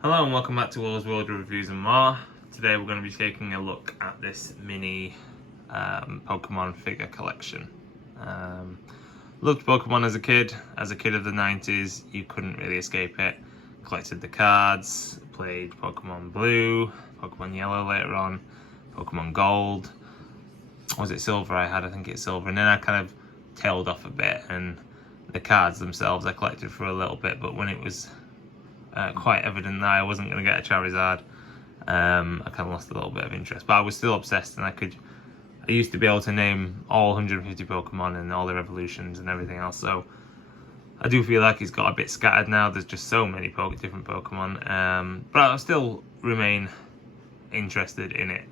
Hello and welcome back to Will's World Reviews and more. Today we're going to be taking a look at this mini Pokemon figure collection. Loved Pokemon as a kid. As a kid of the 90s, you couldn't really escape it. Collected the cards, played Pokemon Blue, Pokemon Yellow later on, Pokemon Gold. Was it Silver I had? I think it's Silver. And then I kind of tailed off a bit, and the cards themselves I collected for a little bit, but when it was quite evident that I wasn't going to get a Charizard, I kind of lost a little bit of interest. But I was still obsessed, and I used to be able to name all 150 Pokemon and all their evolutions and everything else. So I do feel like it's got a bit scattered now. There's just so many different Pokemon, but I'll still remain interested in it.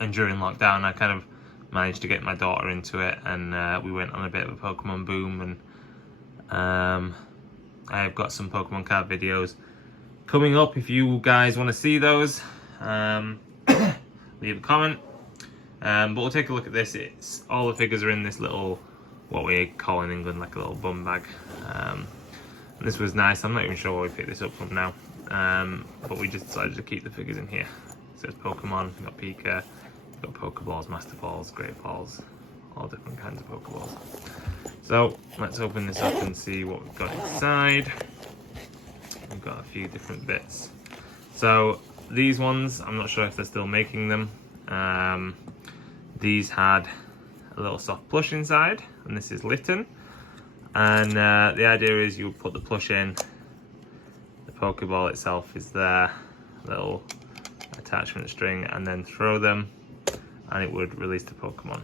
And during lockdown, I kind of managed to get my daughter into it, and we went on a bit of a Pokemon boom. And I've got some Pokemon card videos coming up. If you guys want to see those, leave a comment. But we'll take a look at this. It's all the figures are in this little, what we call in England, like a little bum bag. And this was nice. I'm not even sure where we picked this up from now, but we just decided to keep the figures in here. So it's Pokemon, we've got Pika, we've got Pokeballs, Master Balls, Great Balls, all different kinds of Pokeballs. So let's open this up and see what we've got inside. We've got a few different bits. So these ones, I'm not sure if they're still making them. These had a little soft plush inside, and this is Litten. And the idea is you put the plush in, the Pokeball itself is there, little attachment string, and then throw them, and it would release the Pokemon.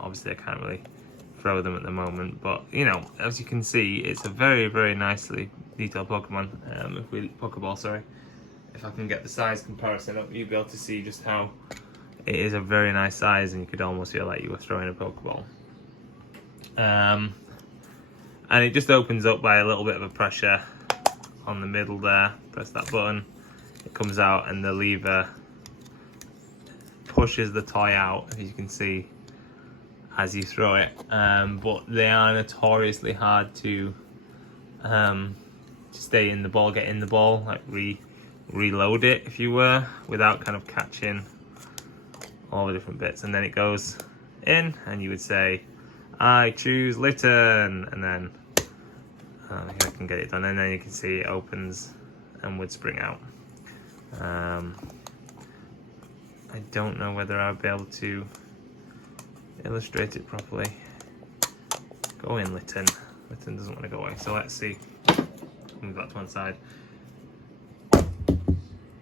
Obviously I can't really throw them at the moment, but you know, as you can see, it's a very, very nicely detailed Pokemon. Pokeball, sorry. If I can get the size comparison up, you'll be able to see just how it is a very nice size, and you could almost feel like you were throwing a Pokeball. And it just opens up by a little bit of a pressure on the middle there. Press that button, it comes out, and the lever pushes the toy out, as you can see, as you throw it. But they are notoriously hard to stay in the ball, get in the ball, like reload it, if you were, without kind of catching all the different bits. And then it goes in, and you would say, I choose Litten, and then I can get it done, and then you can see it opens and would spring out. I don't know whether I'll be able to illustrate it properly. Go in, Litten. Litten doesn't want to go away, so let's see. Move that to one side.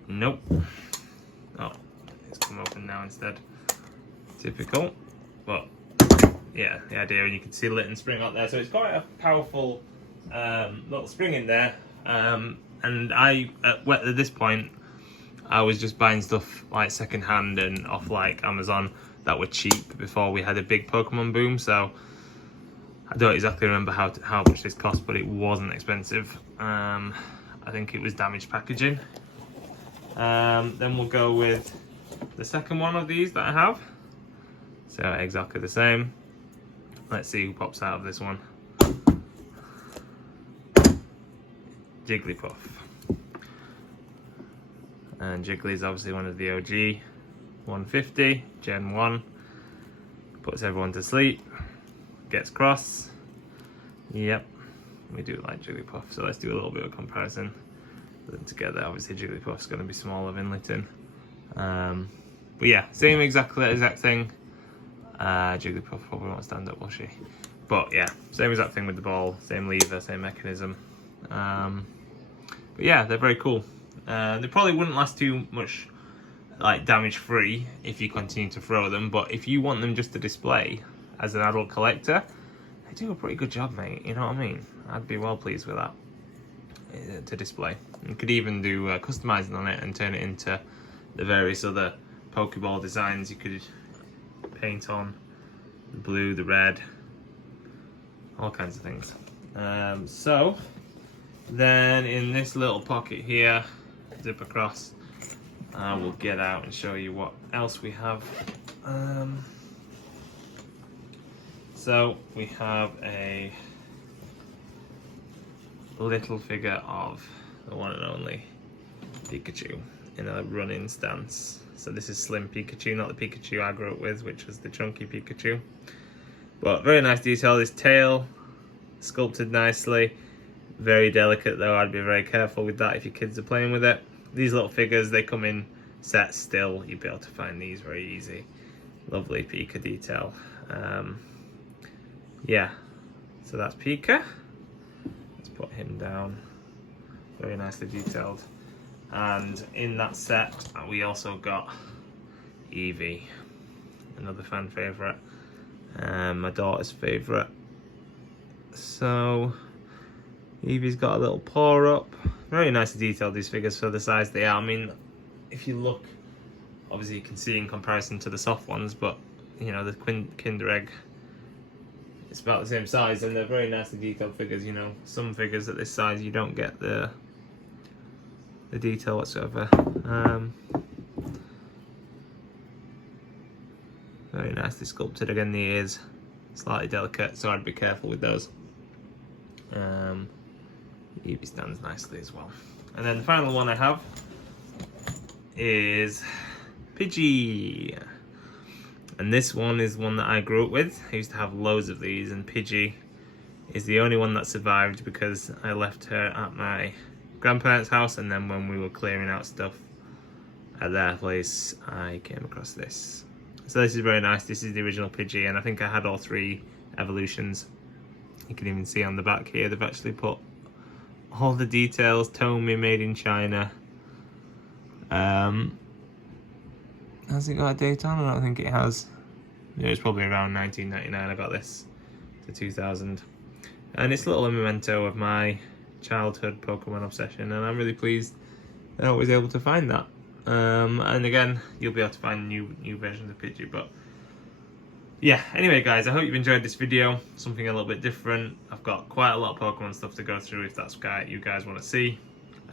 Nope. Oh, it's come open now instead. Typical. But yeah, the idea, and you can see Litten spring out there, so it's quite a powerful little spring in there. And at this point, I was just buying stuff like second hand and off like Amazon that were cheap before we had a big Pokemon boom. So I don't exactly remember how much this cost, but it wasn't expensive. I think it was damaged packaging. Then we'll go with the second one of these that I have. So exactly the same. Let's see who pops out of this one. Jigglypuff. And Jiggly is obviously one of the OG 150, Gen 1. Puts everyone to sleep. Gets cross. Yep, we do like Jigglypuff. So let's do a little bit of comparison. Put them together. Obviously Jigglypuff's going to be smaller than Litten. But yeah, same exact thing. Jigglypuff probably won't stand up, will she? But yeah, same exact thing with the ball. Same lever, same mechanism. But yeah, they're very cool. They probably wouldn't last too much like damage free if you continue to throw them, but if you want them just to display as an adult collector, they do a pretty good job, mate. You know what I mean? I'd be well pleased with that to display. You could even do customizing on it and turn it into the various other Pokeball designs you could paint on. The blue, the red, all kinds of things. So then in this little pocket here, zip across, I will get out and show you what else we have. So we have a little figure of the one and only Pikachu in a running stance. So this is Slim Pikachu, not the Pikachu I grew up with, which was the chunky Pikachu. But very nice detail. His tail sculpted nicely. Very delicate though. I'd be very careful with that if your kids are playing with it. These little figures, they come in sets still. You'll be able to find these very easy. Lovely Pika detail. Yeah, so that's Pika. Let's put him down. Very nicely detailed. And in that set, we also got Eevee, another fan favourite, my daughter's favourite. So Eevee's got a little paw up. Very nicely detailed, these figures for the size they are. I mean, if you look, obviously you can see in comparison to the soft ones, but you know, the Kinder Egg, it's about the same size, and they're very nicely detailed figures. You know, some figures at this size you don't get the detail whatsoever. Very nicely sculpted. Again, the ears slightly delicate, so I'd be careful with those. Eevee stands nicely as well. And then the final one I have is Pidgey. And this one is one that I grew up with. I used to have loads of these, and Pidgey is the only one that survived because I left her at my grandparents' house, and then when we were clearing out stuff at their place, I came across this. So this is very nice. This is the original Pidgey, and I think I had all 3 evolutions. You can even see on the back here, they've actually put all the details. Tomy, made in China. Has it got a date on? I don't think it has. It was probably around 1999 I got this, to 2000. And it's a little memento of my childhood Pokemon obsession, and I'm really pleased that I was able to find that. And again, you'll be able to find new versions of Pidgey. But yeah, anyway guys, I hope you've enjoyed this video. Something a little bit different. I've got quite a lot of Pokemon stuff to go through if that's what you guys want to see.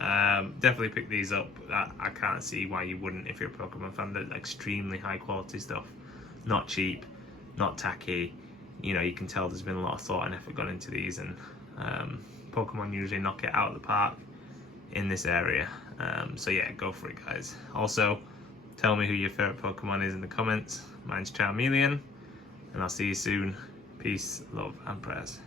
Definitely pick these up. I can't see why you wouldn't if you're a Pokemon fan. They're extremely high quality stuff, not cheap, not tacky. You know, you can tell there's been a lot of thought and effort gone into these, and Pokemon usually knock it out of the park in this area. So yeah, go for it guys. Also, tell me who your favourite Pokemon is in the comments. Mine's Charmeleon, and I'll see you soon. Peace, love and prayers.